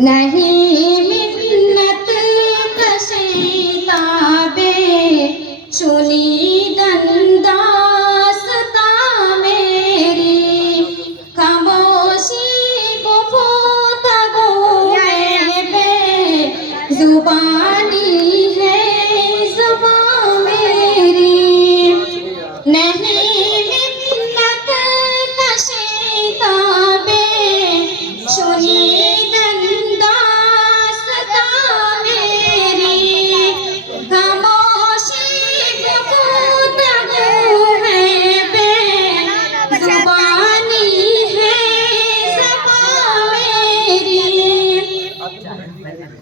नहीं मिन्नत कशीताबे सुनी दंदासता मेरी खामोशी गुफ्तगू बे जुबानी है जुबान मेरी नहीं मिन्नत कशीताबे सुनी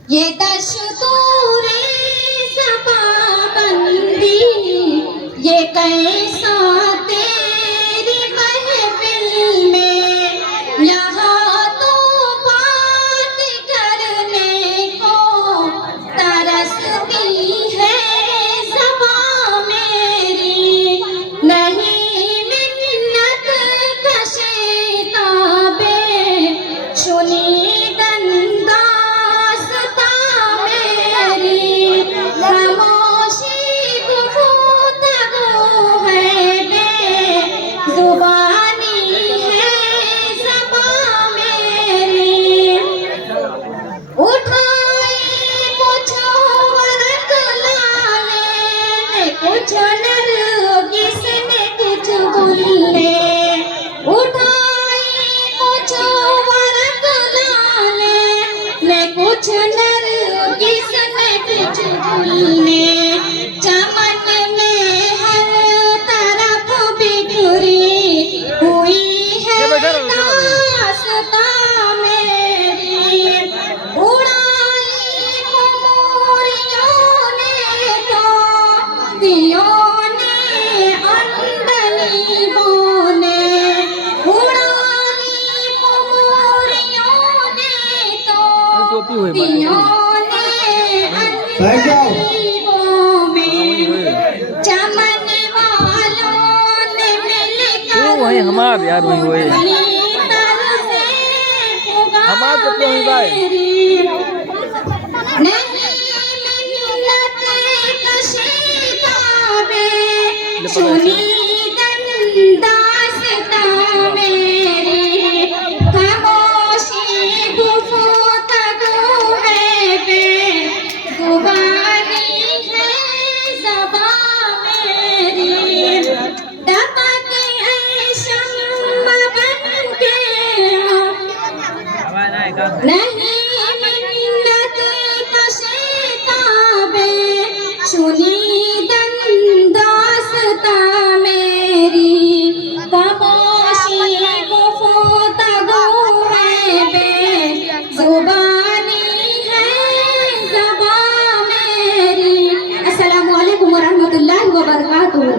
ये दस्तूरे ज़बाबंदी ये कैसा तेरी महफिल में यहाँ तो बात करने को तरसती है ज़बान मेरी नहीं मिन्नत कशीताबे सुनी कुछ नरगिसने कुछ बोले उठाए कुछ वरक लाले ने कुछ नरगिसने कुछ बोले चमन में हर तरफ बिखरी हुई है दास्तां मेरी उड़ाई मोरियों ने तो दियों ने अंडनी बोने उड़ानी मोरियों ने तो दियों ने अंडनी बोने चमन वालों ने मिलकर वही हमार यार वही हमार तो क्यों भाई सुनी दंदासता मेरी खामोशी गुफ्तगू है बेजुबानी है ज़बान मेरी दबक है शम्म बनके नहीं मिन्नत कशीताबे सुनी Assalamualaikum warahmatullahi wabarakatuh.